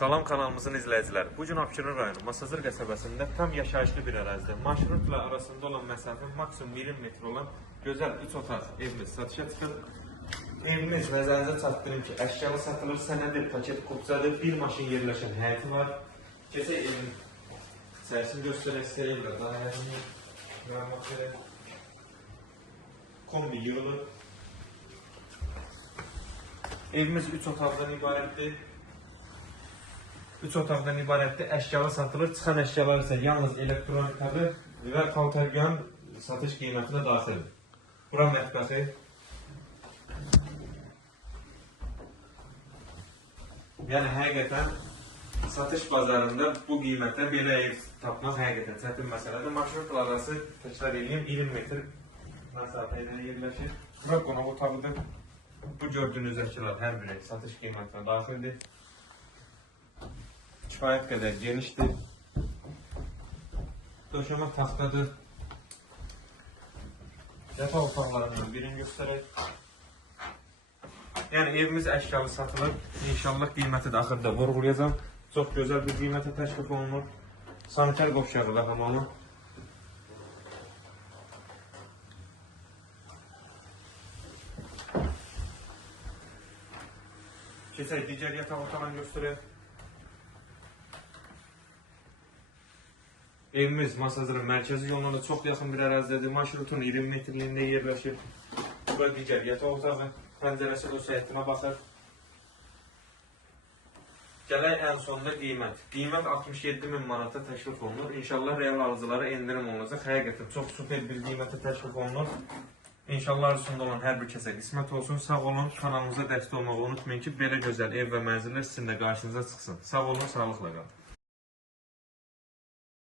Salam kanalımızın izləyiciləri. Bugün Abşeron rayonu Masazır qəsəbəsində tam yaşayışlı bir ərazidə marşrutla arasında olan məsafə maksimum 20 metr olan gözəl 3 otaq evimiz satışa çıxır. Evimiz nəzərinizə çatdırım ki, əşyalı satılır, sənədir, paket kupsadır, bir maşın yerləşən həyəti var. Keçək evin içərisini göstərək sizə, evlə dairəsini məlumat verək. Kombi yığılır. Evimiz 3 otaqdan ibarətdir. 3 otaqdan ibarətdir, əşyalı satılır, çıxan əşyalar isə yalnız elektronikadır və kaltergan satış qiymətinə daxildir. Bura mətbəxi. Yəni, həqiqətən satış bazarında bu qiymətə belə ev tapmaq həqiqətən çətin məsələdir. Marşrutla arası, təkrar edeyim, 20 metr məsafə ilə yerləşir. Bura qonaq otağıdır. Bu gördüyünüz əşyalar hər biri satış qiymətinə daxildir. Kifayət qədər genişdir. Döşəmə taxtadır. Yataq otaqlarından birini göstərək. Yəni evimiz əşyalı satılır. İnşallah qiyməti də axırda vurğulayacağım. Çox gözəl bir qiymətə təklif olunur. Sanitar qovşağı da hamamı. Keçək digər yataq otağını göstərək. Evimiz Masazırın mərkəzi yoluna da çox yaxın bir ərazidədir. Marşrutun 20 metrliyində yerləşir. Burada digər yataq otağı, pəncərəsi öz həyətinə baxır. Gələk ən sonunda qiymət. Qiymət 67.000 manata təklif olunur. İnşallah real alıcılara endirim olunacaq. Həqiqətən çox super bir qiymətə təklif olunur. İnşallah arasında olan hər bir kəsə qismət olsun. Sağ olun, kanalımıza dəstək olmağı unutmayın ki, belə gözəl ev və mənzillər sizin də qarşınıza çıxsın. Sağ olun, sağlıqla qalın.